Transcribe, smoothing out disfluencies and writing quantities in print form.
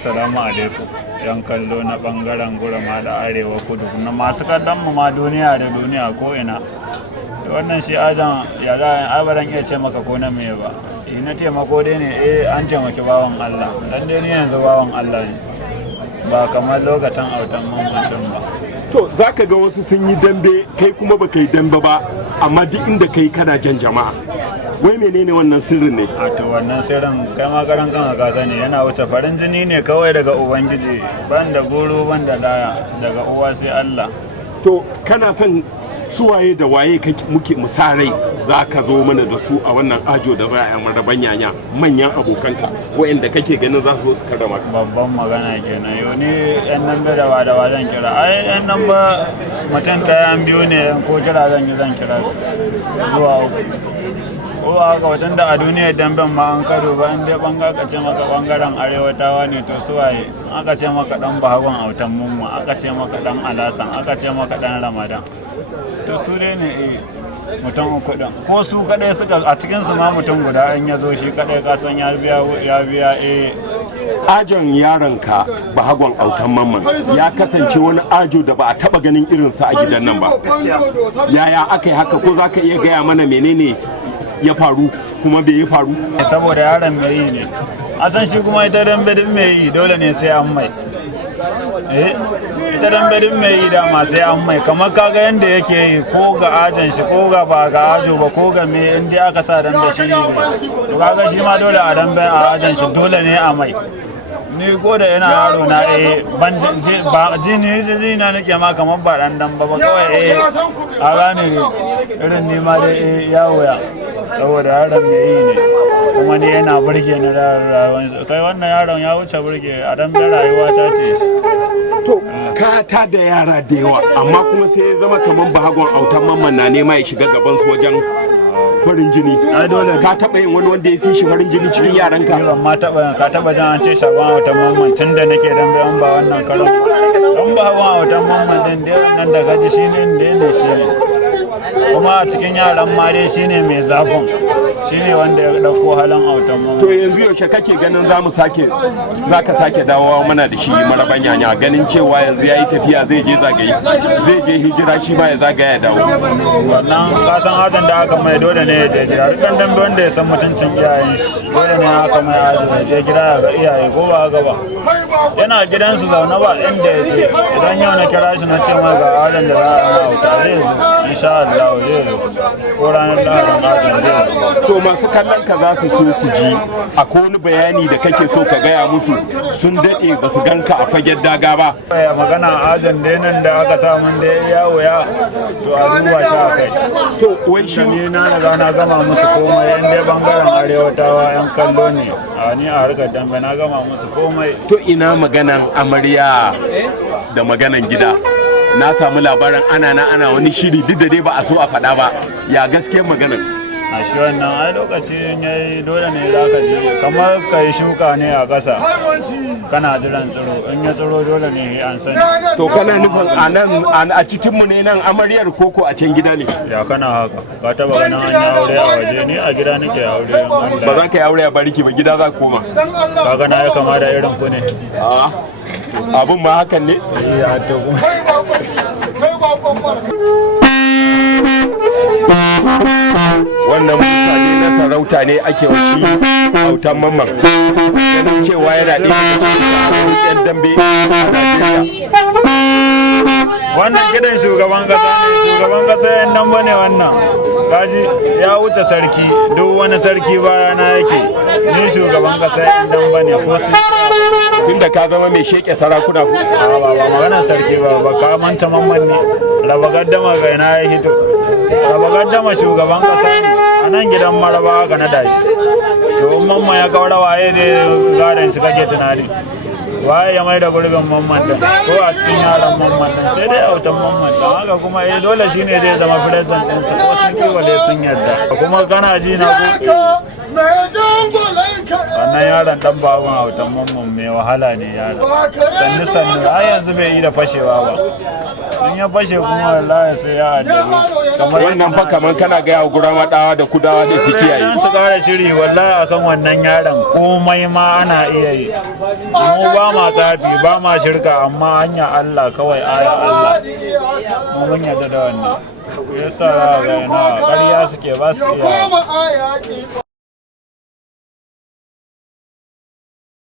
Assalamu alaikum, yan kallo na bangaren Gurama da Arewa Kudu na masu kallon mu ma duniya da duniya ko ina. Wannan shi ajan ya za a ba iya ce maka ko na me ba. Na taimako dai ne an taimaki bawan Allah. Dan dai ni yanzu bawan Allah ne. Ba kamar lokacin autan mamman din ba. To zaka ga wasu sun yi dambe kai kuma baka yi dambe ba amma duk inda kai kana jan jama'a. Wai menene wannan sirrin ne? A to wannan sirrin kai ma karan kan ka sani yana wuce farin jini ne kawai daga ubangiji, ban da goro ban da laya, daga uwa sai Allah. To kana son suwaye da waye muke musarai za ka zo mana da su a wannan ajo da za a yi maraban yanya manyan abokanka wayanda kake ganin za su karama ka. Babban magana kenan yau ni yan nan da wa zan kira, ai yan nan ba mutum ta yan biyu ne ko kira zan kira su zuwa uku. Ko haka wajen da a duniyar damben ma an karo ba in dai banga aka ce maka bangaren arewatawa ne to suwaye, aka ce maka dan bahagon autan mumma, aka ce maka dan alasan, aka ce maka dan ramadan, to su ne mutum uku din ko su kadai suka a cikin su ma mutum guda in ya zo shi kadai ka san ya biya ajon yaronka bahagon autan mamman ya kasance wani ajo da ba a taba ganin irinsa a gidan nan ba. Yaya aka yi haka, ko za ka iya gaya mana menene ya faru kuma bai yi faru? Saboda yaron mai yi ne, a san shi kuma ita dambedin mai yi dole ne sai an mai ita dambedin mai yi dama sai an mai, kamar kaga yadda yake yi ko ga ajan shi ko ga ba ga ajo ba ko ga me inda aka sa dambe shi ne to kaga shi ma dole a dambe a ajan shi dole ne a mai. Ni ko da yana yaro na ban jini na nake ma kamar ba dan dan ba kawai a gane irin ni ma dai ya wuya saboda yaron mai yi ne kuma ni yana burge ni da rayuwar kai wannan yaron ya wuce burge a dan rayuwa ta ce. To ka ta da yara da yawa amma kuma sai ya zama kamar bahagon autan mamman na nema ya shiga gaban su wajen farin jini. Ka taba yin wani wanda ya fi shi farin jini cikin yaran ka? Ban ma taba, ka taba jan an ce shagon autan mamman tun da nake dan bayan ba wannan karon dan bahagon autan mamman din da nan da gaji shine ne shi ne kuma a cikin yaran ma dai shine mai zafin, shine wanda ya dauko halin autan mamman. To yanzu yaushe kake ganin za ka sake dawowa mana da shi maraban yanya, ganin cewa yanzu yayi tafiya zai je zagaye zai je hijira shi ma ya zagaya ya dawo? Wannan kasan hadan da aka mai dole ne ya je gida, duk dan wanda ya san mutuncin iyayen shi dole ne aka mai hadan ya je gida ya ga iyaye ko ba haka ba. Yana gidansu zaune ba inda ya je, idan yau na kira shi na ce mai ga hadan da za a hauta zai zo insha Allah zai zo ko ranar lahadin hadan zai zo. To masu kallon ka za su so su ji akwai wani bayani da kake so ka gaya musu, sun daɗe ba su ganka a fagen daga ba. Magana ajan da nan da aka sa mun da ya wuya to a duba shi a kai. To wai shi ni na riga na gama musu komai in dai bangaren arewatawa yan kallo ne a ni a harkar dambe na gama musu komai. To ina maganan amarya da maganan gida, na samu labarin ana wani shiri duk da dai ba a so a faɗa ba, ya gaskiyar maganar? A shi wannan ai lokacin yayi dole ne za ka je kamar ka yi shuka ne a ƙasa kana jiran tsiro, in ya tsiro dole ne an sani. To kana nufin a cikinmu ne nan amaryar koko a can gida ne? Ya kana haka ka taba ganin an yi aure a waje, ni a gida nake aure. Ba za ka yi aure a bariki ba, gida za ka koma? Ka gana ya kama da irin ku ne. Abin ma hakan ne? Ya to kuma wannan mutane na sarauta ne ake washi autan mamman, ganin cewa yana ɗaya daga cikin yan dambe a Najeriya. Wannan gidan shugaban kasa ne, shugaban kasa yan nan bane wannan kaji ya wuce sarki, duk wani sarki bayana yake, ni shugaban kasa yan nan bane ko su tunda ka zama mai sheke sarakuna ku. ba maganar sarki ba ka manta mamman ne, raba gaddama ga ina ya hito, raba gaddama shugaban kasa ne a nan gidan maraba ga na dashi. To mamman ya kawar waye ne gadon shi kake tunani, waye ya mai da gurbin mamman din ko a cikin yaran mamman din sai dai autan mamman din, haka kuma dole shine zai zama president din su ko sun kiwale sun yarda. Kuma kana ji na ku wannan yaron dan babun autan mamman mai wahala ne yaron, sannu har yanzu bai yi da fashewa ba, in ya fashe kuma wallahi sai ya addabe wannan fa kaman kana gaya wa guramaɗawa da kudawa da su kiyaye. Idan su kara shiri wallahi akan wannan yaron komai ma ana iya yi. Mu ba ma tsafi ba ma shirka amma hanya Allah kawai aya Allah. Mu mun yarda da wannan. Yasa za ga na ƙarya suke ba su iya.